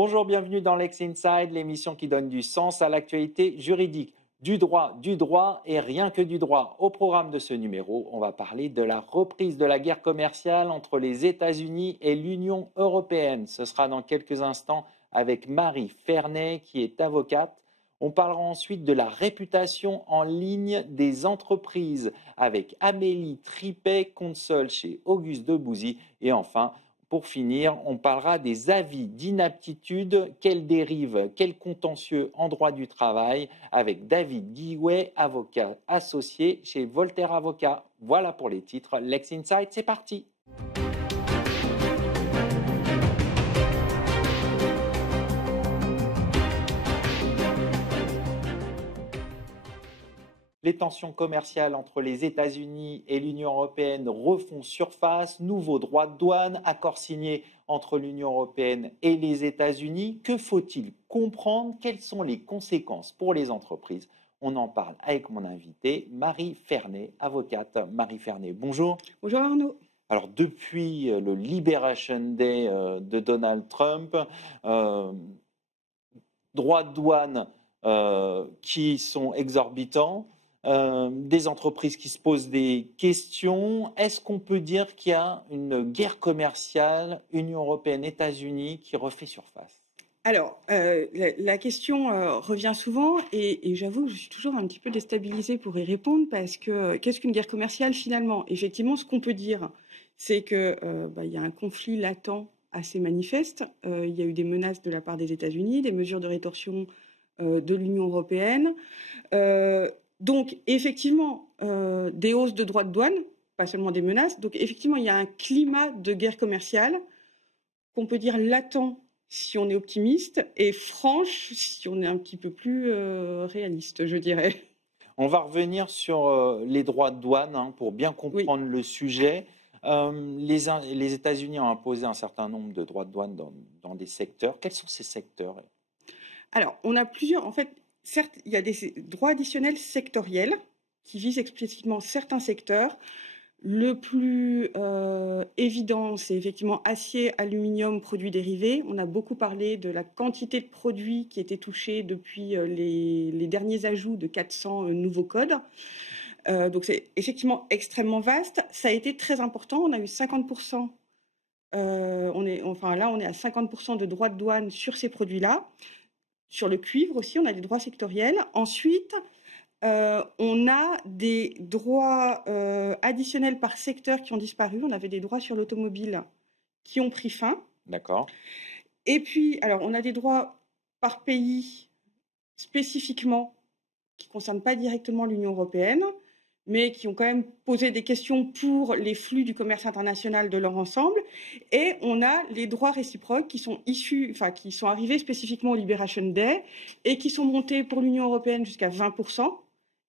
Bonjour, bienvenue dans Lex Inside, l'émission qui donne du sens à l'actualité juridique. Du droit et rien que du droit. Au programme de ce numéro, on va parler de la reprise de la guerre commerciale entre les États-Unis et l'Union européenne. Ce sera dans quelques instants avec Marie Ferney, qui est avocate. On parlera ensuite de la réputation en ligne des entreprises avec Amélie Tripet, console chez Auguste Debouzy. Et enfin, pour finir, on parlera des avis d'inaptitude, quelles dérives, quels contentieux en droit du travail, avec David Guillouet, avocat associé chez Voltaire Avocat. Voilà pour les titres. Lex Insight, c'est parti. Les tensions commerciales entre les États-Unis et l'Union européenne refont surface. Nouveau droit de douane, accord signé entre l'Union européenne et les États-Unis. Que faut-il comprendre? Quelles sont les conséquences pour les entreprises? On en parle avec mon invité, Marie Ferney, avocate. Marie Ferney, bonjour. Bonjour Arnaud. Alors, depuis le Liberation Day de Donald Trump, droits de douane qui sont exorbitants, des entreprises qui se posent des questions. Est-ce qu'on peut dire qu'il y a une guerre commerciale Union européenne-États-Unis qui refait surface? Alors, la question revient souvent et j'avoue que je suis toujours un petit peu déstabilisée pour y répondre parce que qu'est-ce qu'une guerre commerciale finalement? Effectivement, ce qu'on peut dire, c'est que il y a un conflit latent assez manifeste. Il y a eu des menaces de la part des États-Unis, des mesures de rétorsion de l'Union européenne. Donc, effectivement, des hausses de droits de douane, pas seulement des menaces. Donc, effectivement, il y a un climat de guerre commerciale qu'on peut dire latent si on est optimiste et franche si on est un petit peu plus réaliste, je dirais. On va revenir sur les droits de douane pour bien comprendre le sujet. Les États-Unis ont imposé un certain nombre de droits de douane dans des secteurs. Quels sont ces secteurs? Alors, on a plusieurs. En fait, certes, il y a des droits additionnels sectoriels qui visent explicitement certains secteurs. Le plus évident, c'est effectivement acier, aluminium, produits dérivés. On a beaucoup parlé de la quantité de produits qui étaient touchés depuis les derniers ajouts de 400 nouveaux codes. Donc c'est effectivement extrêmement vaste. Ça a été très important. On a eu 50%. On est à 50% de droits de douane sur ces produits-là. Sur le cuivre aussi, on a des droits sectoriels. Ensuite, on a des droits additionnels par secteur qui ont disparu. On avait des droits sur l'automobile qui ont pris fin. D'accord. Et puis, alors, on a des droits par pays spécifiquement qui ne concernent pas directement l'Union européenne, mais qui ont quand même posé des questions pour les flux du commerce international de leur ensemble. Et on a les droits réciproques qui sont qui sont arrivés spécifiquement au Liberation Day et qui sont montés pour l'Union européenne jusqu'à 20%.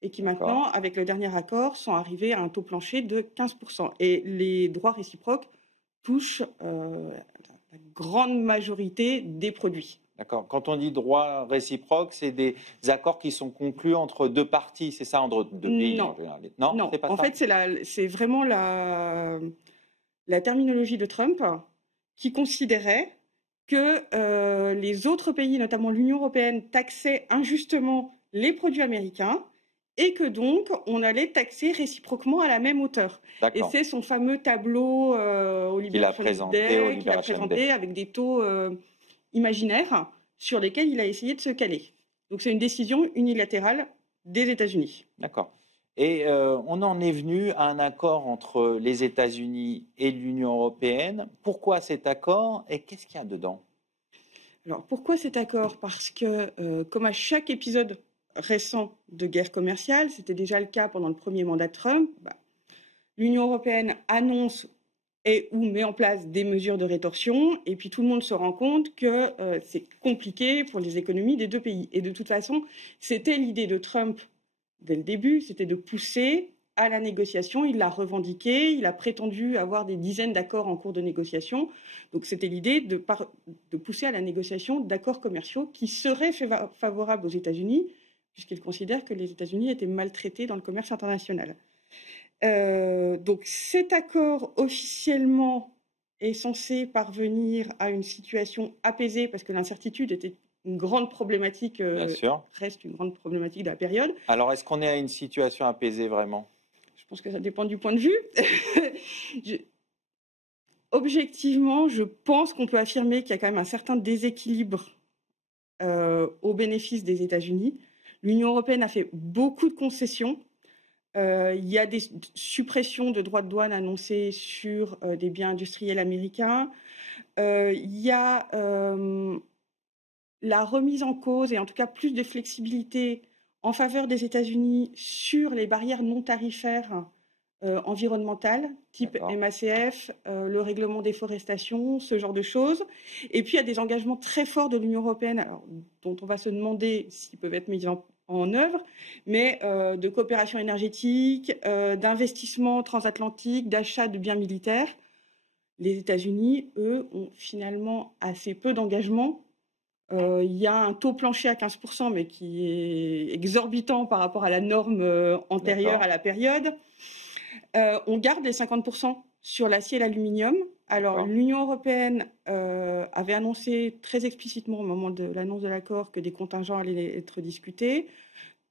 Et qui maintenant, avec le dernier accord, sont arrivés à un taux plancher de 15%. Et les droits réciproques touchent la grande majorité des produits. D'accord. Quand on dit droits réciproques, c'est des accords qui sont conclus entre deux parties, c'est ça, entre deux pays? Non. Non, c'est pas en ça. fait, c'est vraiment la terminologie de Trump qui considérait que les autres pays, notamment l'Union européenne, taxaient injustement les produits américains et que donc on allait taxer réciproquement à la même hauteur. Et c'est son fameux tableau au Liberation Day qu'il a présenté avec des taux imaginaires sur lesquels il a essayé de se caler. Donc c'est une décision unilatérale des États-Unis. D'accord. Et on en est venu à un accord entre les États-Unis et l'Union européenne. Pourquoi cet accord et qu'est-ce qu'il y a dedans? Alors pourquoi cet accord? Parce que comme à chaque épisode récent de guerre commerciale, c'était déjà le cas pendant le premier mandat de Trump, l'Union européenne annonce ou met en place des mesures de rétorsion, et puis tout le monde se rend compte que c'est compliqué pour les économies des deux pays. Et de toute façon, c'était l'idée de Trump dès le début, c'était de pousser à la négociation. Il l'a revendiqué, il a prétendu avoir des dizaines d'accords en cours de négociation. Donc c'était l'idée de pousser à la négociation d'accords commerciaux qui seraient favorables aux États-Unis, puisqu'il considère que les États-Unis étaient maltraités dans le commerce international. Donc cet accord officiellement est censé parvenir à une situation apaisée, parce que l'incertitude était une grande problématique, reste une grande problématique de la période. Alors, est-ce qu'on est à une situation apaisée vraiment ? Je pense que ça dépend du point de vue. Objectivement, je pense qu'on peut affirmer qu'il y a quand même un certain déséquilibre au bénéfice des États-Unis. L'Union européenne a fait beaucoup de concessions. Il y a des suppressions de droits de douane annoncées sur des biens industriels américains. Il y a la remise en cause, et en tout cas plus de flexibilité en faveur des États-Unis sur les barrières non tarifaires environnementales, type MACF, le règlement déforestation, ce genre de choses. Et puis il y a des engagements très forts de l'Union européenne, alors, dont on va se demander s'ils peuvent être mis en œuvre, mais de coopération énergétique, d'investissement transatlantique, d'achat de biens militaires. Les États-Unis, eux, ont finalement assez peu d'engagements. Il y a un taux plancher à 15%, mais qui est exorbitant par rapport à la norme antérieure à la période. On garde les 50% sur l'acier et l'aluminium. Alors, l'Union européenne avait annoncé très explicitement au moment de l'annonce de l'accord que des contingents allaient être discutés.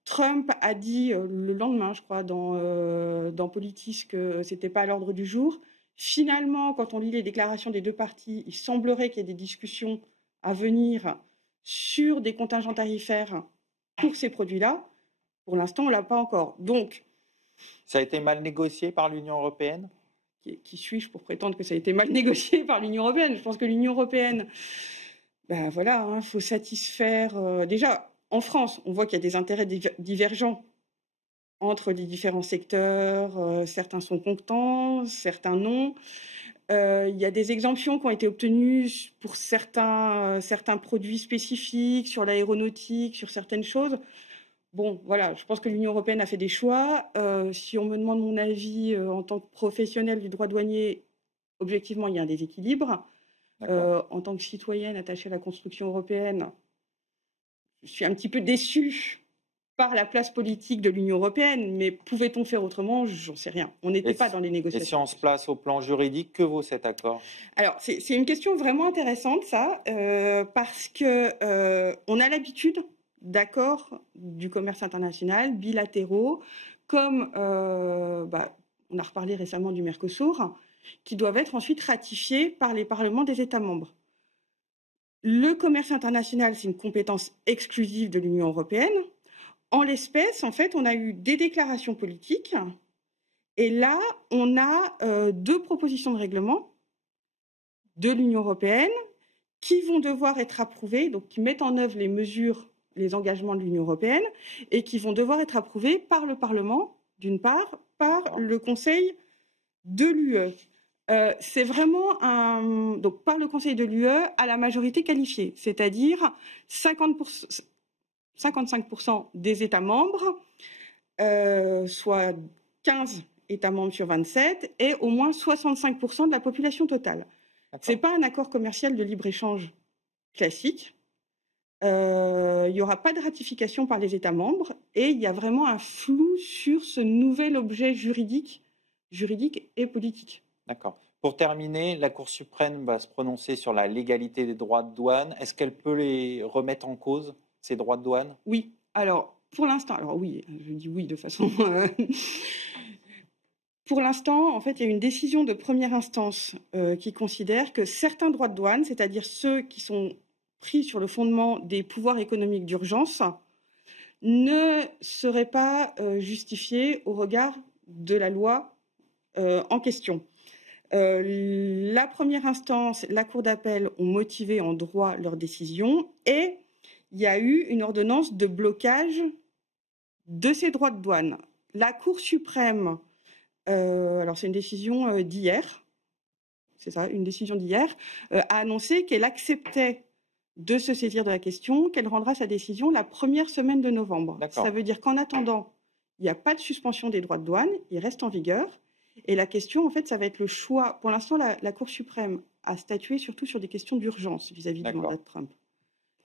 Trump a dit le lendemain, je crois, dans Politis, que ce n'était pas à l'ordre du jour. Finalement, quand on lit les déclarations des deux parties, il semblerait qu'il y ait des discussions à venir sur des contingents tarifaires pour ces produits-là. Pour l'instant, on ne l'a pas encore. Donc, ça a été mal négocié par l'Union européenne ? Qui suis-je pour prétendre que ça a été mal négocié par l'Union européenne ? Je pense que l'Union européenne, ben voilà, faut satisfaire. Déjà, en France, on voit qu'il y a des intérêts divergents entre les différents secteurs. Certains sont contents, certains non. Il y a des exemptions qui ont été obtenues pour certains produits spécifiques, sur l'aéronautique, sur certaines choses. Bon, voilà, je pense que l'Union européenne a fait des choix. Si on me demande mon avis en tant que professionnel du droit douanier, objectivement, il y a un déséquilibre. En tant que citoyenne attachée à la construction européenne, je suis un petit peu déçue par la place politique de l'Union européenne, mais pouvait-on faire autrement ? J'en sais rien. On n'était pas dans les négociations. Et si on se place au plan juridique, que vaut cet accord ? Alors, c'est une question vraiment intéressante, ça, parce que on a l'habitude d'accords du commerce international, bilatéraux, comme on a reparlé récemment du Mercosur, qui doivent être ensuite ratifiés par les parlements des États membres. Le commerce international, c'est une compétence exclusive de l'Union européenne. En l'espèce, en fait, on a eu des déclarations politiques, et là, on a deux propositions de règlement de l'Union européenne qui vont devoir être approuvées, donc qui mettent en œuvre les mesures, les engagements de l'Union européenne, et qui vont devoir être approuvés par le Parlement, d'une part, par le Conseil de l'UE. C'est vraiment donc par le Conseil de l'UE à la majorité qualifiée, c'est-à-dire 55% des États membres, soit 15 États membres sur 27, et au moins 65% de la population totale. Ce n'est pas un accord commercial de libre-échange classique. Il n'y aura pas de ratification par les États membres, et il y a vraiment un flou sur ce nouvel objet juridique et politique. D'accord. Pour terminer, la Cour suprême va se prononcer sur la légalité des droits de douane. Est-ce qu'elle peut les remettre en cause, ces droits de douane ? Oui. Alors, pour l'instant, oui, je dis oui de façon... Pour l'instant, en fait, il y a une décision de première instance qui considère que certains droits de douane, c'est-à-dire ceux qui sont pris sur le fondement des pouvoirs économiques d'urgence, ne seraient pas justifiés au regard de la loi en question. La première instance, la Cour d'appel ont motivé en droit leur décision, et il y a eu une ordonnance de blocage de ces droits de douane. La Cour suprême, alors c'est une décision d'hier, c'est ça, une décision d'hier, a annoncé qu'elle acceptait de se saisir de la question, qu'elle rendra sa décision la première semaine de novembre. Ça veut dire qu'en attendant, il n'y a pas de suspension des droits de douane, ils restent en vigueur. Et la question, en fait, ça va être le choix. Pour l'instant, la Cour suprême a statué surtout sur des questions d'urgence vis-à-vis du mandat de Trump.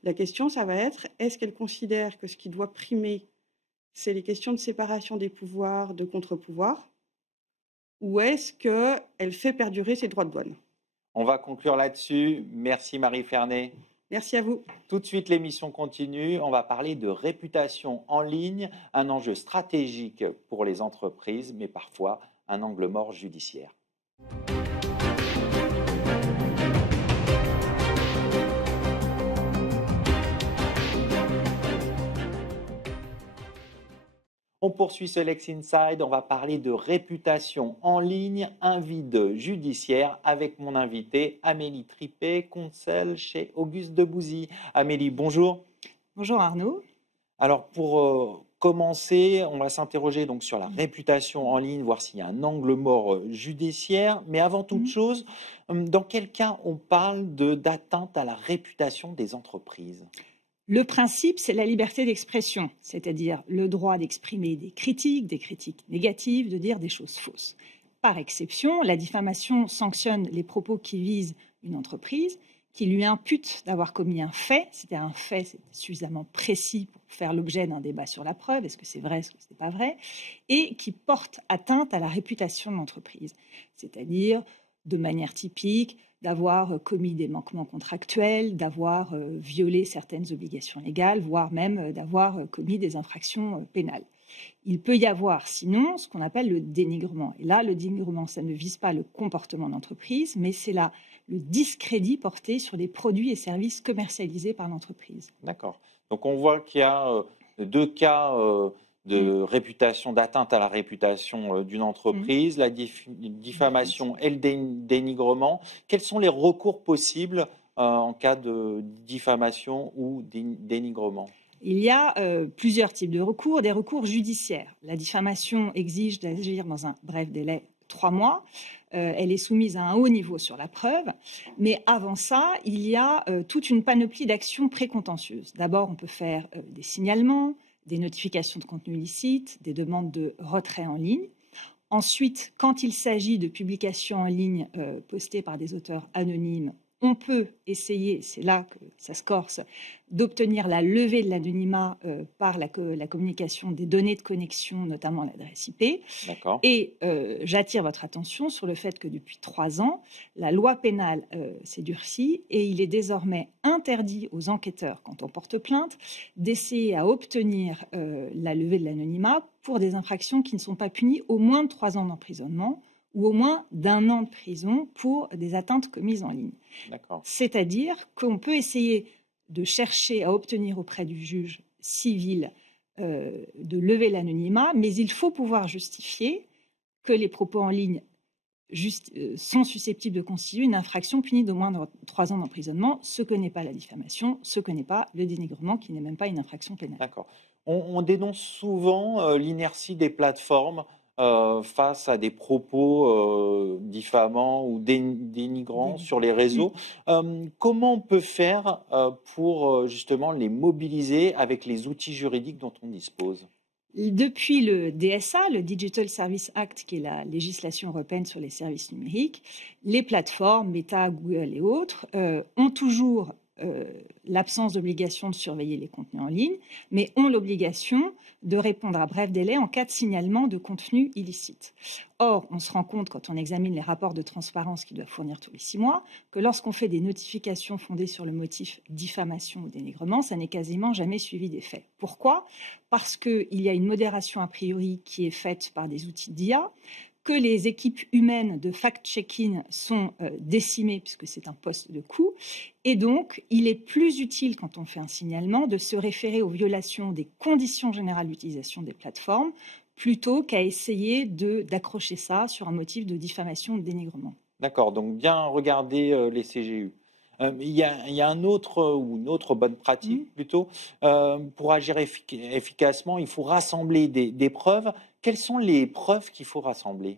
La question, ça va être, est-ce qu'elle considère que ce qui doit primer, c'est les questions de séparation des pouvoirs, de contre-pouvoirs, ou est-ce qu'elle fait perdurer ses droits de douane ? On va conclure là-dessus. Merci Marie Fernet. Merci à vous. Tout de suite, l'émission continue. On va parler de réputation en ligne, un enjeu stratégique pour les entreprises, mais parfois un angle mort judiciaire. On poursuit ce Lex Inside, on va parler de réputation en ligne, un vide judiciaire avec mon invité Amélie Tripet, conseil chez Auguste Debouzy. Amélie, bonjour. Bonjour Arnaud. Alors pour commencer, on va s'interroger donc sur la réputation en ligne, voir s'il y a un angle mort judiciaire. Mais avant toute chose, dans quel cas on parle d'atteinte à la réputation des entreprises ? Le principe, c'est la liberté d'expression, c'est-à-dire le droit d'exprimer des critiques négatives, de dire des choses fausses. Par exception, la diffamation sanctionne les propos qui visent une entreprise, qui lui imputent d'avoir commis un fait, c'est-à-dire un fait suffisamment précis pour faire l'objet d'un débat sur la preuve, est-ce que c'est vrai, est-ce que ce n'est pas vrai, et qui porte atteinte à la réputation de l'entreprise, c'est-à-dire de manière typique, d'avoir commis des manquements contractuels, d'avoir violé certaines obligations légales, voire même d'avoir commis des infractions pénales. Il peut y avoir sinon ce qu'on appelle le dénigrement. Et là, le dénigrement, ça ne vise pas le comportement d'entreprise, mais c'est là le discrédit porté sur les produits et services commercialisés par l'entreprise. D'accord. Donc on voit qu'il y a deux cas de réputation, d'atteinte à la réputation d'une entreprise, la diffamation et le dénigrement. Quels sont les recours possibles en cas de diffamation ou dénigrement ? Il y a plusieurs types de recours, des recours judiciaires. La diffamation exige d'agir dans un bref délai, 3 mois. Elle est soumise à un haut niveau sur la preuve. Mais avant ça, il y a toute une panoplie d'actions précontentieuses. D'abord, on peut faire des signalements, des notifications de contenu illicite, des demandes de retrait en ligne. Ensuite, quand il s'agit de publications en ligne postées par des auteurs anonymes, on peut essayer, c'est là que ça se corse, d'obtenir la levée de l'anonymat par la communication des données de connexion, notamment l'adresse IP. D'accord. Et j'attire votre attention sur le fait que depuis 3 ans, la loi pénale s'est durcie et il est désormais interdit aux enquêteurs, quand on porte plainte, d'essayer à obtenir la levée de l'anonymat pour des infractions qui ne sont pas punies au moins de 3 ans d'emprisonnement ou au moins d'1 an de prison pour des atteintes commises en ligne. D'accord. C'est-à-dire qu'on peut essayer de chercher à obtenir auprès du juge civil de lever l'anonymat, mais il faut pouvoir justifier que les propos en ligne sont susceptibles de constituer une infraction punie d'au moins de 3 ans d'emprisonnement, ce que n'est pas la diffamation, ce que n'est pas le dénigrement, qui n'est même pas une infraction pénale. D'accord. On dénonce souvent l'inertie des plateformes face à des propos diffamants ou dénigrants sur les réseaux. Comment on peut faire pour justement les mobiliser avec les outils juridiques dont on dispose ? Depuis le DSA, le Digital Service Act, qui est la législation européenne sur les services numériques, les plateformes, Meta, Google et autres, ont toujours l'absence d'obligation de surveiller les contenus en ligne, mais ont l'obligation de répondre à bref délai en cas de signalement de contenu illicite. Or, on se rend compte, quand on examine les rapports de transparence qu'ils doivent fournir tous les 6 mois, que lorsqu'on fait des notifications fondées sur le motif diffamation ou dénigrement, ça n'est quasiment jamais suivi des faits. Pourquoi ? Parce qu'il y a une modération a priori qui est faite par des outils d'IA, que les équipes humaines de fact-checking sont décimées, puisque c'est un poste de coût. Et donc, il est plus utile, quand on fait un signalement, de se référer aux violations des conditions générales d'utilisation des plateformes, plutôt qu'à essayer d'accrocher ça sur un motif de diffamation ou de dénigrement. D'accord, donc bien regarder les CGU. Il y a un autre ou une autre bonne pratique plutôt. Pour agir efficacement, il faut rassembler des preuves. Quelles sont les preuves qu'il faut rassembler ?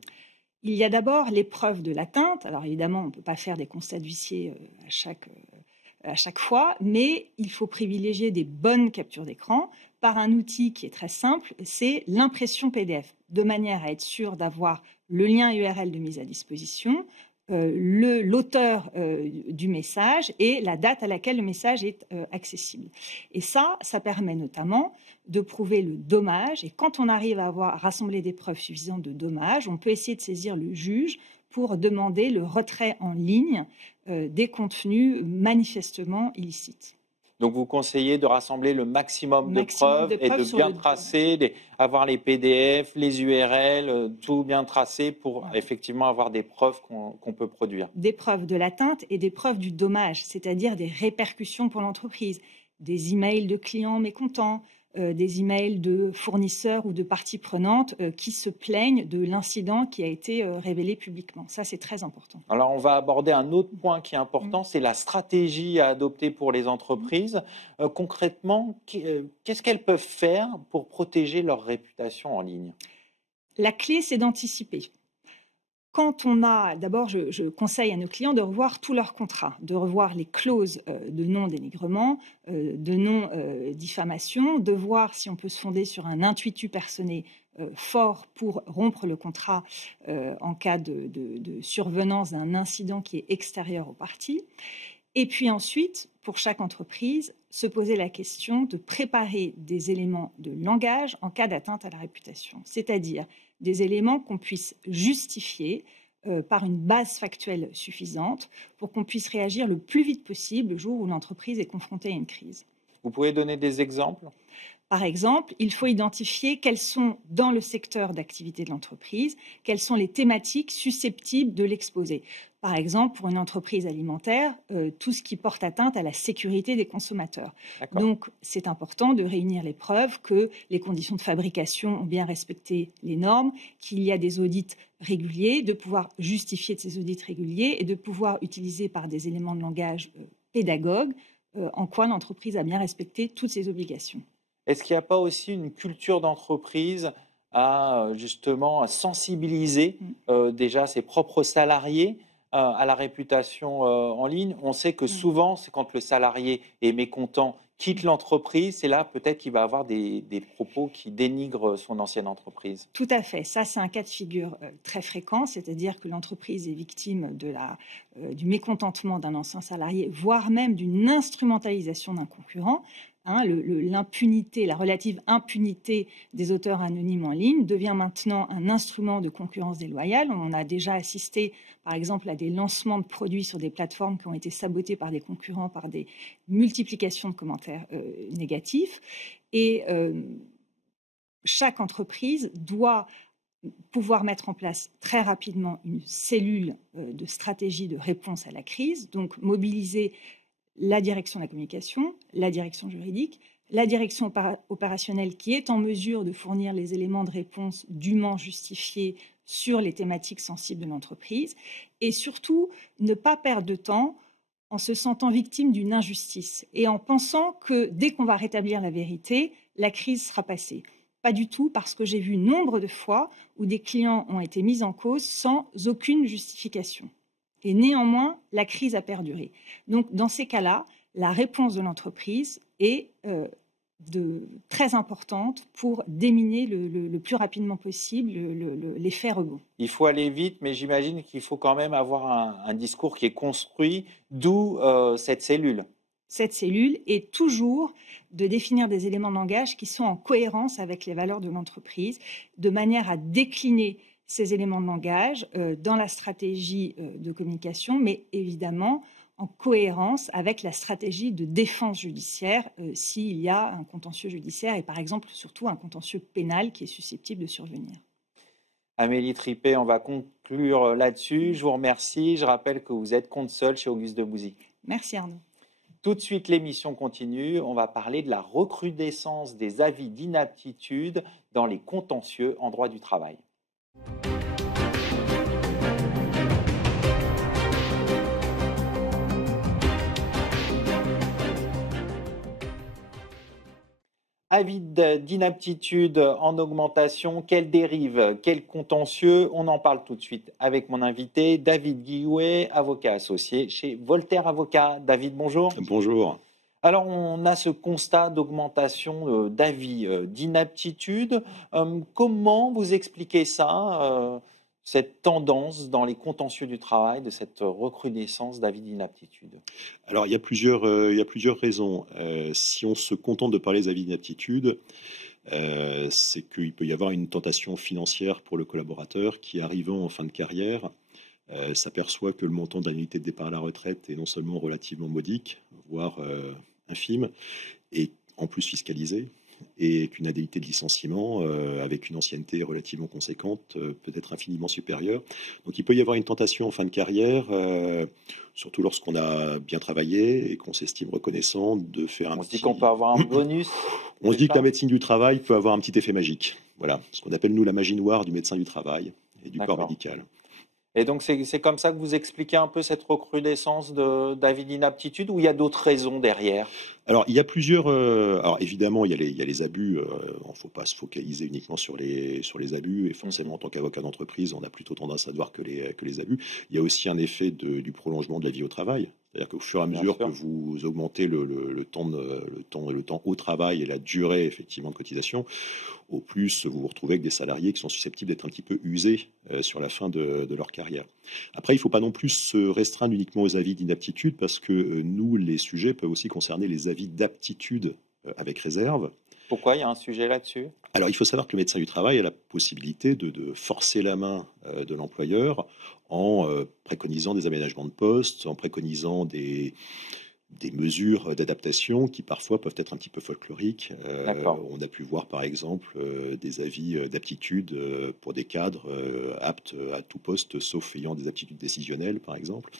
Il y a d'abord les preuves de l'atteinte. Alors évidemment, on ne peut pas faire des constats d'huissier à chaque fois, mais il faut privilégier des bonnes captures d'écran par un outil qui est très simple, c'est l'impression PDF, de manière à être sûr d'avoir le lien URL de mise à disposition, l'auteur du message et la date à laquelle le message est accessible. Et ça permet notamment de prouver le dommage. Et quand on arrive à rassembler des preuves suffisantes de dommage, on peut essayer de saisir le juge pour demander le retrait en ligne des contenus manifestement illicites. Donc, vous conseillez de rassembler le maximum de preuves et de bien tracer, avoir les PDF, les URL, tout bien tracé pour effectivement avoir des preuves qu'on peut produire. Des preuves de l'atteinte et des preuves du dommage, c'est-à-dire des répercussions pour l'entreprise, des emails de clients mécontents, des emails de fournisseurs ou de parties prenantes qui se plaignent de l'incident qui a été révélé publiquement. Ça, c'est très important. Alors, on va aborder un autre point qui est important, c'est la stratégie à adopter pour les entreprises. Concrètement, qu'est-ce qu'elles peuvent faire pour protéger leur réputation en ligne? La clé, c'est d'anticiper. Quand d'abord, je conseille à nos clients de revoir tous leurs contrats, de revoir les clauses de non-dénigrement, de non-diffamation, de voir si on peut se fonder sur un intuitu personné fort pour rompre le contrat en cas de survenance d'un incident qui est extérieur aux parties. Et puis ensuite, pour chaque entreprise, se poser la question de préparer des éléments de langage en cas d'atteinte à la réputation, c'est-à-dire des éléments qu'on puisse justifier par une base factuelle suffisante pour qu'on puisse réagir le plus vite possible le jour où l'entreprise est confrontée à une crise. Vous pouvez donner des exemples ? Par exemple, il faut identifier quelles sont, dans le secteur d'activité de l'entreprise, quelles sont les thématiques susceptibles de l'exposer. Par exemple, pour une entreprise alimentaire, tout ce qui porte atteinte à la sécurité des consommateurs. Donc, c'est important de réunir les preuves que les conditions de fabrication ont bien respecté les normes, qu'il y a des audits réguliers, de pouvoir justifier de ces audits réguliers et de pouvoir utiliser par des éléments de langage pédagogues en quoi l'entreprise a bien respecté toutes ses obligations. Est-ce qu'il n'y a pas aussi une culture d'entreprise à justement sensibiliser déjà ses propres salariés à la réputation en ligne? On sait que souvent, c'est quand le salarié est mécontent, quitte l'entreprise, c'est là peut-être qu'il va avoir des propos qui dénigrent son ancienne entreprise. Tout à fait. Ça, c'est un cas de figure très fréquent, c'est-à-dire que l'entreprise est victime du mécontentement d'un ancien salarié, voire même d'une instrumentalisation d'un concurrent. L'impunité, la relative impunité des auteurs anonymes en ligne devient maintenant un instrument de concurrence déloyale. On a déjà assisté, par exemple, à des lancements de produits sur des plateformes qui ont été sabotés par des concurrents, par des multiplications de commentaires négatifs. Et chaque entreprise doit pouvoir mettre en place très rapidement une cellule de stratégie de réponse à la crise, donc mobiliser la direction de la communication, la direction juridique, la direction opérationnelle qui est en mesure de fournir les éléments de réponse dûment justifiés sur les thématiques sensibles de l'entreprise et surtout ne pas perdre de temps en se sentant victime d'une injustice et en pensant que dès qu'on va rétablir la vérité, la crise sera passée. Pas du tout, parce que j'ai vu nombre de fois où des clients ont été mis en cause sans aucune justification. Et néanmoins, la crise a perduré. Donc, dans ces cas-là, la réponse de l'entreprise est très importante pour déminer le plus rapidement possible l'effet rebond. Il faut aller vite, mais j'imagine qu'il faut quand même avoir un discours qui est construit, d'où cette cellule. Cette cellule est toujours de définir des éléments de langage qui sont en cohérence avec les valeurs de l'entreprise, de manière à décliner ces éléments de langage dans la stratégie de communication, mais évidemment en cohérence avec la stratégie de défense judiciaire s'il y a un contentieux judiciaire et par exemple surtout un contentieux pénal qui est susceptible de survenir. Amélie Tripet, on va conclure là-dessus. Je vous remercie. Je rappelle que vous êtes consul chez Auguste Debouzy. Merci Arnaud. Tout de suite, l'émission continue. On va parler de la recrudescence des avis d'inaptitude dans les contentieux en droit du travail. Avis d'inaptitude en augmentation, quelle dérive, quel contentieux? On en parle tout de suite avec mon invité, David Guillouet, avocat associé chez Voltaire Avocats. David, bonjour. Bonjour. Alors, on a ce constat d'augmentation d'avis d'inaptitude. Comment vous expliquez ça, cette tendance dans les contentieux du travail, de cette recrudescence d'avis d'inaptitude? Alors, il y a plusieurs raisons. Si on se contente de parler des avis d'inaptitude, c'est qu'il peut y avoir une tentation financière pour le collaborateur qui, arrivant en fin de carrière, s'aperçoit que le montant de l'indemnité de départ à la retraite est non seulement relativement modique, voire infime, et en plus fiscalisé, et qu'une indemnité de licenciement, avec une ancienneté relativement conséquente, peut être infiniment supérieure. Donc il peut y avoir une tentation en fin de carrière, surtout lorsqu'on a bien travaillé et qu'on s'estime reconnaissant, de faire un On se dit qu'on peut avoir un bonus. On se dit que la médecine du travail peut avoir un petit effet magique. Voilà, ce qu'on appelle nous la magie noire du médecin du travail et du corps médical. Et donc, c'est comme ça que vous expliquez un peu cette recrudescence d'avis d'inaptitude, ou il y a d'autres raisons derrière? Alors, il y a plusieurs. Alors, évidemment, il y a les abus. Il ne faut pas se focaliser uniquement sur les abus. Et forcément, en tant qu'avocat d'entreprise, on a plutôt tendance à voir que les abus. Il y a aussi un effet du prolongement de la vie au travail. C'est-à-dire qu'au fur et à mesure que vous augmentez le temps au travail et la durée effectivement de cotisation, au plus vous vous retrouvez avec des salariés qui sont susceptibles d'être un petit peu usés sur la fin de leur carrière. Après, il ne faut pas non plus se restreindre uniquement aux avis d'inaptitude, parce que nous, les sujets peuvent aussi concerner les avis d'aptitude avec réserve. Pourquoi il y a un sujet là-dessus? Alors, il faut savoir que le médecin du travail a la possibilité de forcer la main de l'employeur en préconisant des aménagements de poste, en préconisant des mesures d'adaptation qui parfois peuvent être un petit peu folkloriques. On a pu voir par exemple des avis d'aptitude pour des cadres aptes à tout poste sauf ayant des aptitudes décisionnelles par exemple,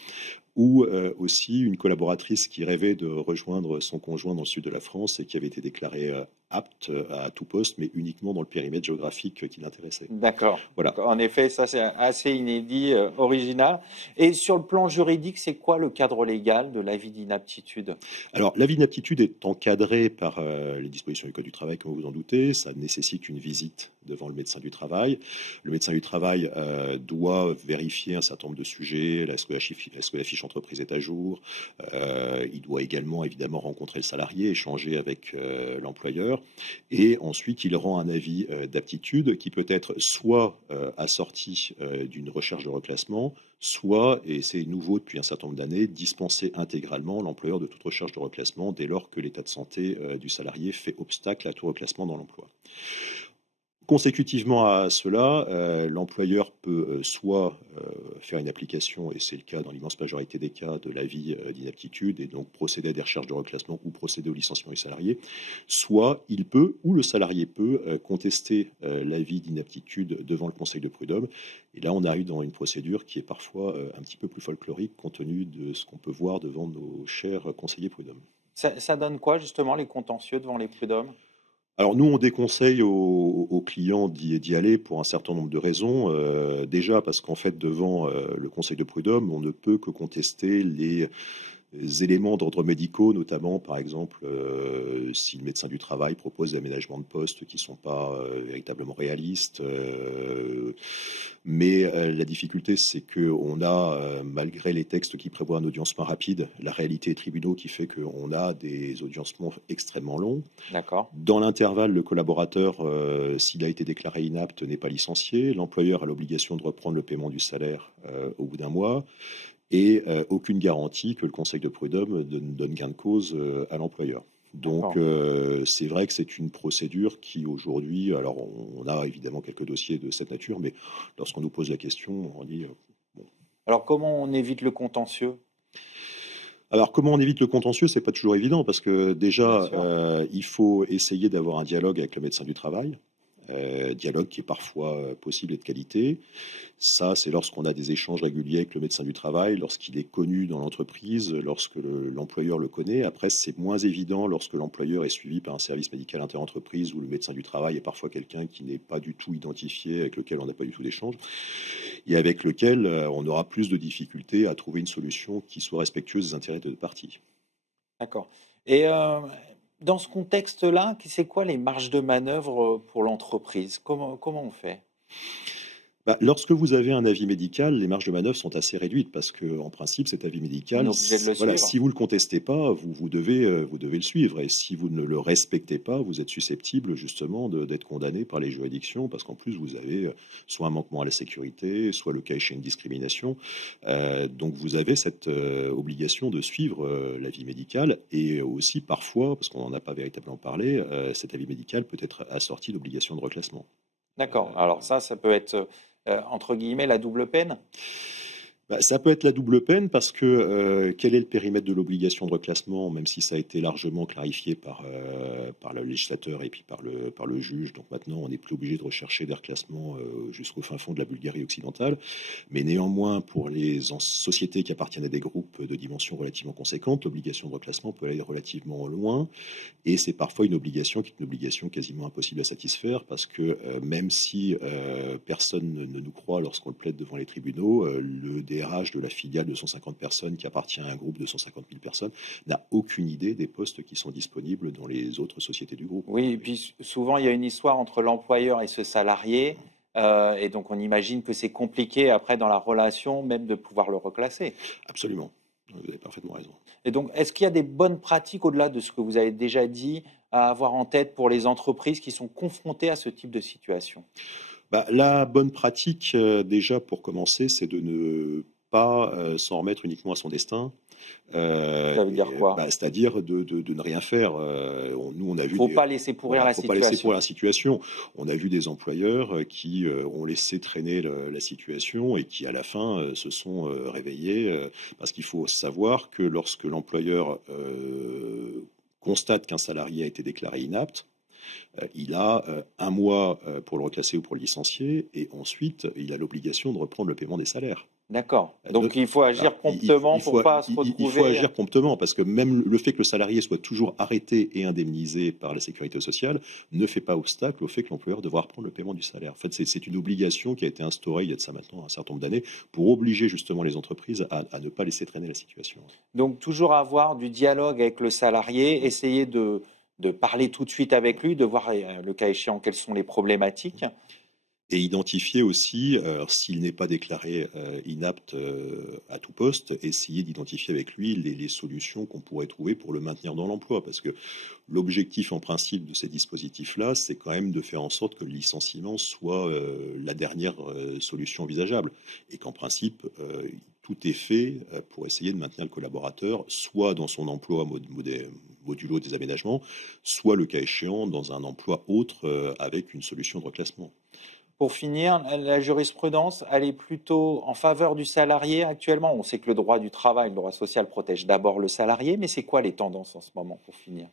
ou aussi une collaboratrice qui rêvait de rejoindre son conjoint dans le sud de la France et qui avait été déclarée apte à tout poste, mais uniquement dans le périmètre géographique qui l'intéressait. D'accord. Voilà. Donc, en effet, ça c'est assez inédit, original. Et sur le plan juridique, c'est quoi le cadre légal de l'avis d'inaptitude? Alors, l'avis d'inaptitude est encadré par les dispositions du Code du travail, comme vous vous en doutez. Ça nécessite une visite devant le médecin du travail. Le médecin du travail doit vérifier un certain nombre de sujets. Est-ce que la fiche entreprise est à jour? Il doit également, évidemment, rencontrer le salarié, échanger avec l'employeur. Et ensuite, il rend un avis d'aptitude qui peut être soit assorti d'une recherche de reclassement, soit, et c'est nouveau depuis un certain nombre d'années, dispenser intégralement l'employeur de toute recherche de reclassement dès lors que l'état de santé du salarié fait obstacle à tout reclassement dans l'emploi. Consécutivement à cela, l'employeur peut soit faire une application, et c'est le cas dans l'immense majorité des cas, de l'avis d'inaptitude et donc procéder à des recherches de reclassement ou procéder au licenciement du salarié, soit il peut ou le salarié peut contester l'avis d'inaptitude devant le conseil de prud'homme. Et là, on arrive dans une procédure qui est parfois un petit peu plus folklorique compte tenu de ce qu'on peut voir devant nos chers conseillers prud'hommes. Ça donne quoi justement les contentieux devant les prud'hommes? Alors nous, on déconseille aux clients d'y aller pour un certain nombre de raisons. Déjà parce qu'en fait, devant le conseil de prud'homme, on ne peut que contester les éléments d'ordre médicaux, notamment par exemple si le médecin du travail propose des aménagements de poste qui ne sont pas véritablement réalistes. Mais la difficulté, c'est qu'on a, malgré les textes qui prévoient un audiencement rapide, la réalité des tribunaux qui fait qu'on a des audiencements extrêmement longs. D'accord. Dans l'intervalle, le collaborateur, s'il a été déclaré inapte, n'est pas licencié. L'employeur a l'obligation de reprendre le paiement du salaire au bout d'un mois. Et aucune garantie que le conseil de prud'homme donne gain de cause à l'employeur. Donc c'est vrai que c'est une procédure qui aujourd'hui, alors on a évidemment quelques dossiers de cette nature, mais lorsqu'on nous pose la question, on dit bon. Alors comment on évite le contentieux? Alors comment on évite le contentieux, c'est pas toujours évident, parce que déjà il faut essayer d'avoir un dialogue avec le médecin du travail. Dialogue qui est parfois possible et de qualité. Ça, c'est lorsqu'on a des échanges réguliers avec le médecin du travail, lorsqu'il est connu dans l'entreprise, lorsque l'employeur le connaît. Après, c'est moins évident lorsque l'employeur est suivi par un service médical interentreprise où le médecin du travail est parfois quelqu'un qui n'est pas du tout identifié, avec lequel on n'a pas du tout d'échange, et avec lequel on aura plus de difficultés à trouver une solution qui soit respectueuse des intérêts de deux parties. D'accord. Et dans ce contexte-là, c'est quoi les marges de manœuvre pour l'entreprise? Comment on fait? Lorsque vous avez un avis médical, les marges de manœuvre sont assez réduites parce que, en principe, cet avis médical, si vous le contestez pas, vous devez le suivre. Et si vous ne le respectez pas, vous êtes susceptible justement d'être condamné par les juridictions parce qu'en plus vous avez soit un manquement à la sécurité, soit le cas échéant une discrimination. Donc vous avez cette obligation de suivre l'avis médical et aussi parfois, parce qu'on n'en a pas véritablement parlé, cet avis médical peut être assorti d'obligation de reclassement. D'accord. Alors ça peut être entre guillemets la double peine? Ça peut être la double peine parce que quel est le périmètre de l'obligation de reclassement, même si ça a été largement clarifié par le législateur et puis par le juge. Donc maintenant, on n'est plus obligé de rechercher des reclassements jusqu'au fin fond de la Bulgarie occidentale. Mais néanmoins, pour les sociétés qui appartiennent à des groupes de dimension relativement conséquente, l'obligation de reclassement peut aller relativement loin. Et c'est parfois une obligation qui est une obligation quasiment impossible à satisfaire parce que même si personne ne nous croit lorsqu'on le plaide devant les tribunaux, le DRH de la filiale de 150 personnes qui appartient à un groupe de 150 000 personnes n'a aucune idée des postes qui sont disponibles dans les autres sociétés du groupe. Oui, et puis souvent il y a une histoire entre l'employeur et ce salarié, et donc on imagine que c'est compliqué après dans la relation même de pouvoir le reclasser. Absolument, vous avez parfaitement raison. Et donc, est-ce qu'il y a des bonnes pratiques au-delà de ce que vous avez déjà dit à avoir en tête pour les entreprises qui sont confrontées à ce type de situation? La bonne pratique, déjà pour commencer, c'est de ne pas s'en remettre uniquement à son destin. Ça veut dire quoi? C'est-à-dire de ne rien faire. Nous, on a vu. Faut pas laisser pourrir la situation. Faut pas laisser pourrir la situation. On a vu des employeurs qui ont laissé traîner la situation et qui, à la fin, se sont réveillés. Parce qu'il faut savoir que lorsque l'employeur constate qu'un salarié a été déclaré inapte, il a un mois pour le reclasser ou pour le licencier, et ensuite il a l'obligation de reprendre le paiement des salaires. D'accord. Donc il faut agir promptement pour pas se retrouver. Il faut agir promptement parce que même le fait que le salarié soit toujours arrêté et indemnisé par la sécurité sociale ne fait pas obstacle au fait que l'employeur devra reprendre le paiement du salaire. En fait, c'est une obligation qui a été instaurée il y a de ça maintenant un certain nombre d'années pour obliger justement les entreprises à ne pas laisser traîner la situation. Donc toujours avoir du dialogue avec le salarié, essayer de parler tout de suite avec lui, de voir le cas échéant quelles sont les problématiques. Et identifier aussi, s'il n'est pas déclaré inapte à tout poste, essayer d'identifier avec lui les solutions qu'on pourrait trouver pour le maintenir dans l'emploi. Parce que l'objectif en principe de ces dispositifs-là, c'est quand même de faire en sorte que le licenciement soit la dernière solution envisageable. Et qu'en principe, tout est fait pour essayer de maintenir le collaborateur, soit dans son emploi modulo des aménagements, soit le cas échéant dans un emploi autre avec une solution de reclassement. Pour finir, la jurisprudence, elle est plutôt en faveur du salarié actuellement. On sait que le droit du travail, le droit social protège d'abord le salarié, mais c'est quoi les tendances en ce moment pour finir?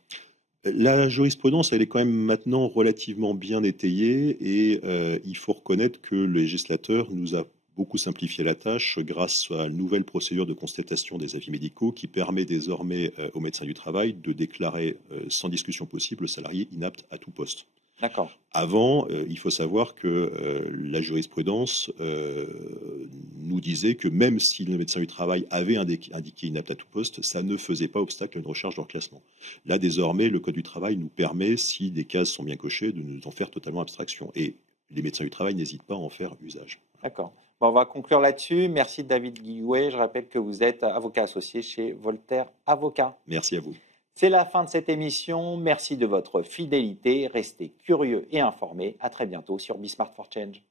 La jurisprudence, elle est quand même maintenant relativement bien étayée et il faut reconnaître que le législateur nous a beaucoup simplifié la tâche grâce à une nouvelle procédure de constatation des avis médicaux qui permet désormais aux médecins du travail de déclarer sans discussion possible le salarié inapte à tout poste. D'accord. Avant, il faut savoir que la jurisprudence nous disait que même si le médecin du travail avait indiqué inapte à tout poste, ça ne faisait pas obstacle à une recherche de reclassement. Là, désormais, le Code du travail nous permet, si des cases sont bien cochées, de nous en faire totalement abstraction. Et les médecins du travail n'hésitent pas à en faire usage. D'accord. Bon, on va conclure là-dessus. Merci David Guillouet. Je rappelle que vous êtes avocat associé chez Voltaire Avocats. Merci à vous. C'est la fin de cette émission. Merci de votre fidélité. Restez curieux et informés. À très bientôt sur Be Smart for Change.